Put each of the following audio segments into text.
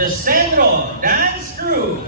the Centro Dance Crew.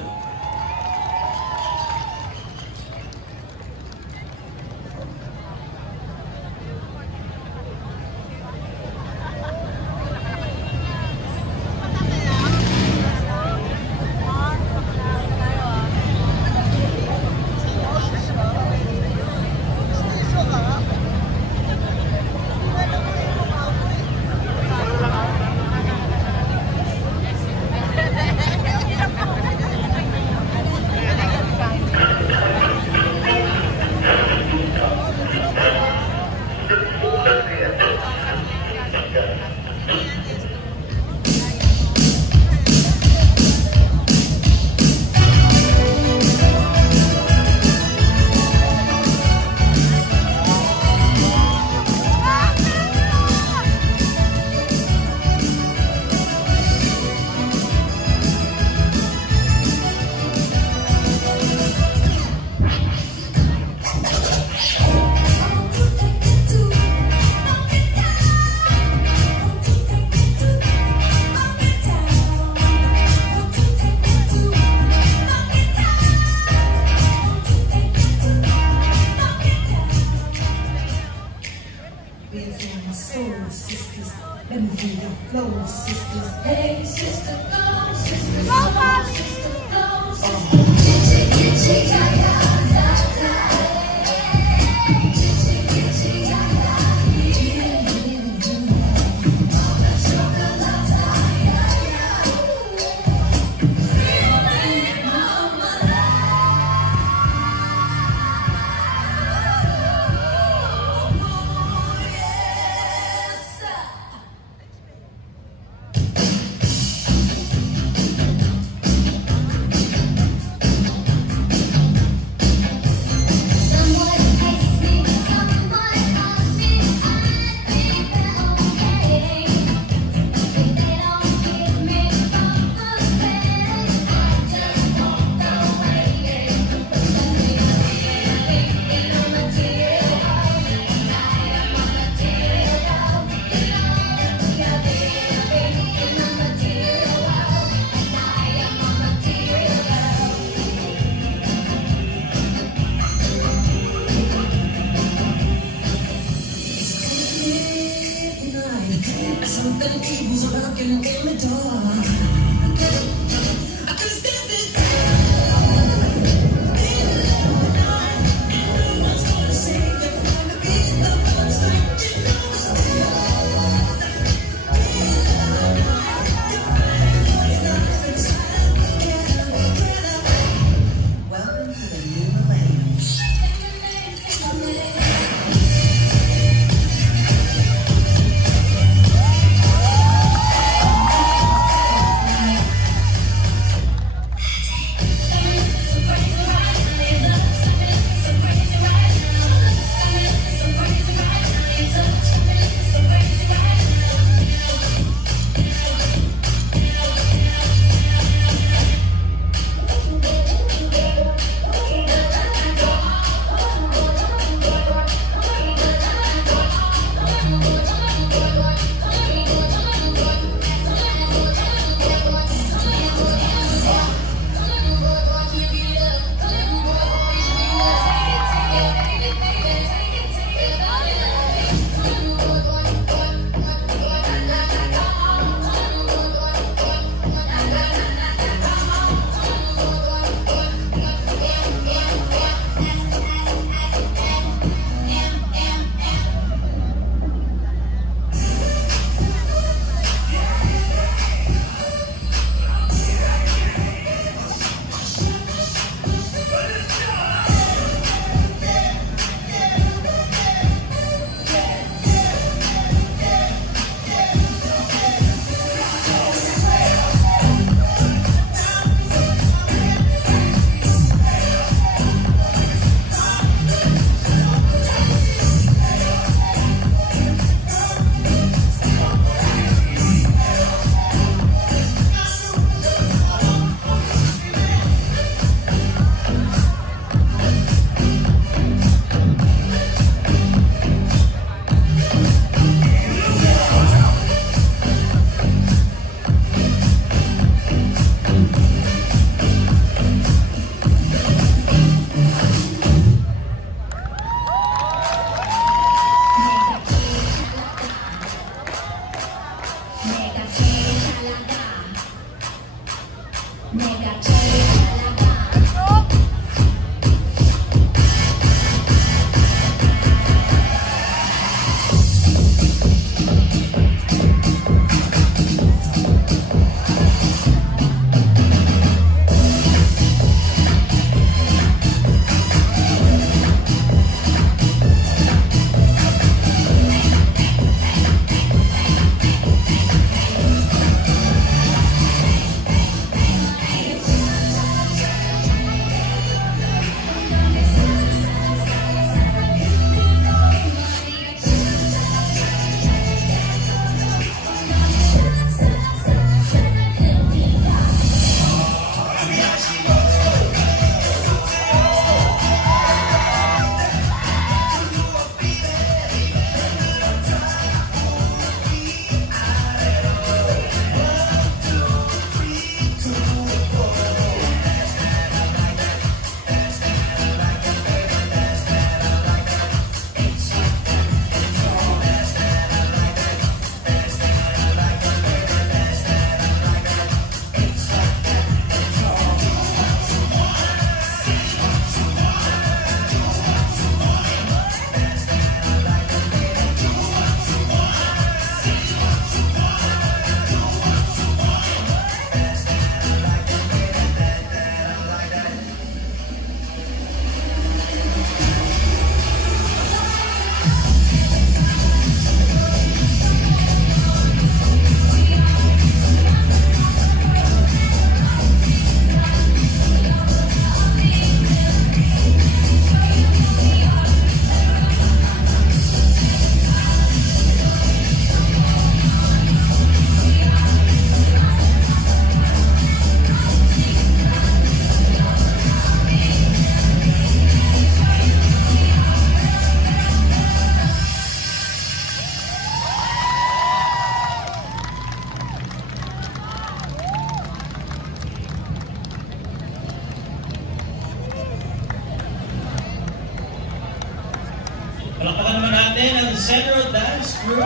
Central Dance Crew.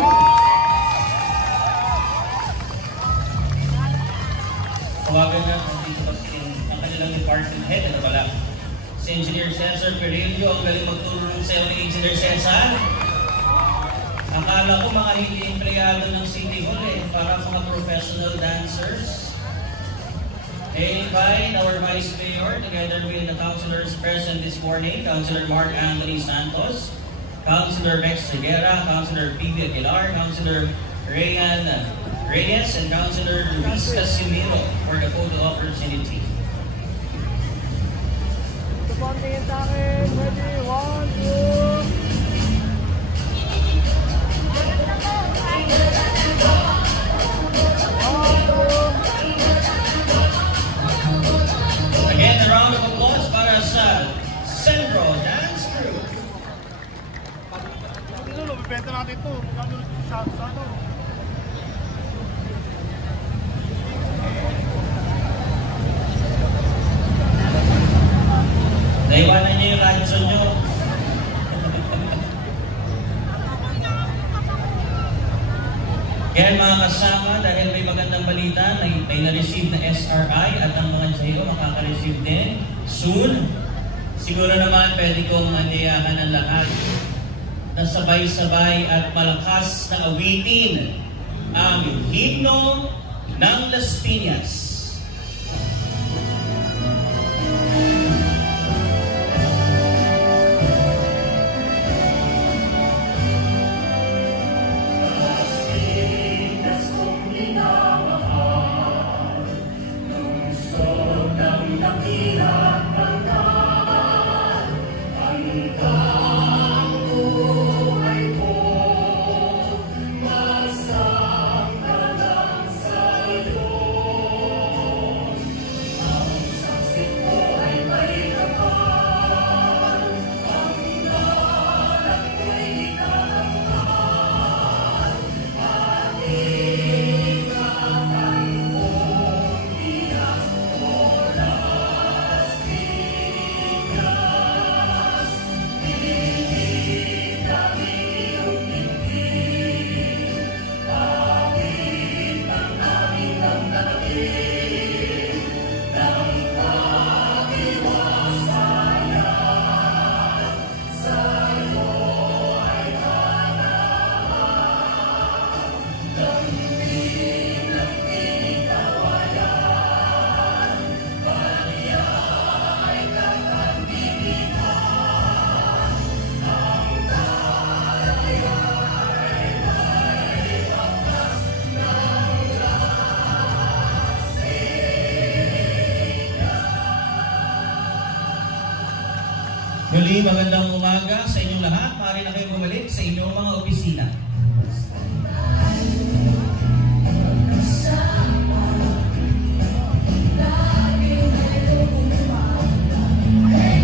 Tawagan na dito ang kanilang department head. Ano pala? Si Engineer Cesar Perillo. Ang galing magtulong sa iyo ni Engineer Cesar. Akala ko mga hindi empleyado ng City Hall para mga professional dancers. I invite our Vice Mayor together with the councilors present this morning, Councilor Mark Anthony Santos, Councilor Rex Seguera, Councilor Bibi Aguilar, Councilor Rayan Reyes, and Councilor Luis Casimiro for the photo opportunity. Tumangin sa akin. Ready? 1, 2. Again, a round of applause para sa Central Dance Crew. Bibenta natin ito. Magkano sa ano? Naiwanan niyo yung rancho niyo. Yan mga kasama, dahil may magandang balita, may na-receive na SRI at ang mga Jayo makaka-receive din soon. Siguro naman pwede kong anyayahan ang lahat na sabay-sabay at malakas na awitin ang himno ng Las Piñas. Muli, magandang umaga sa inyong lahat. Maaari na kayo bumalik sa inyong mga opisina.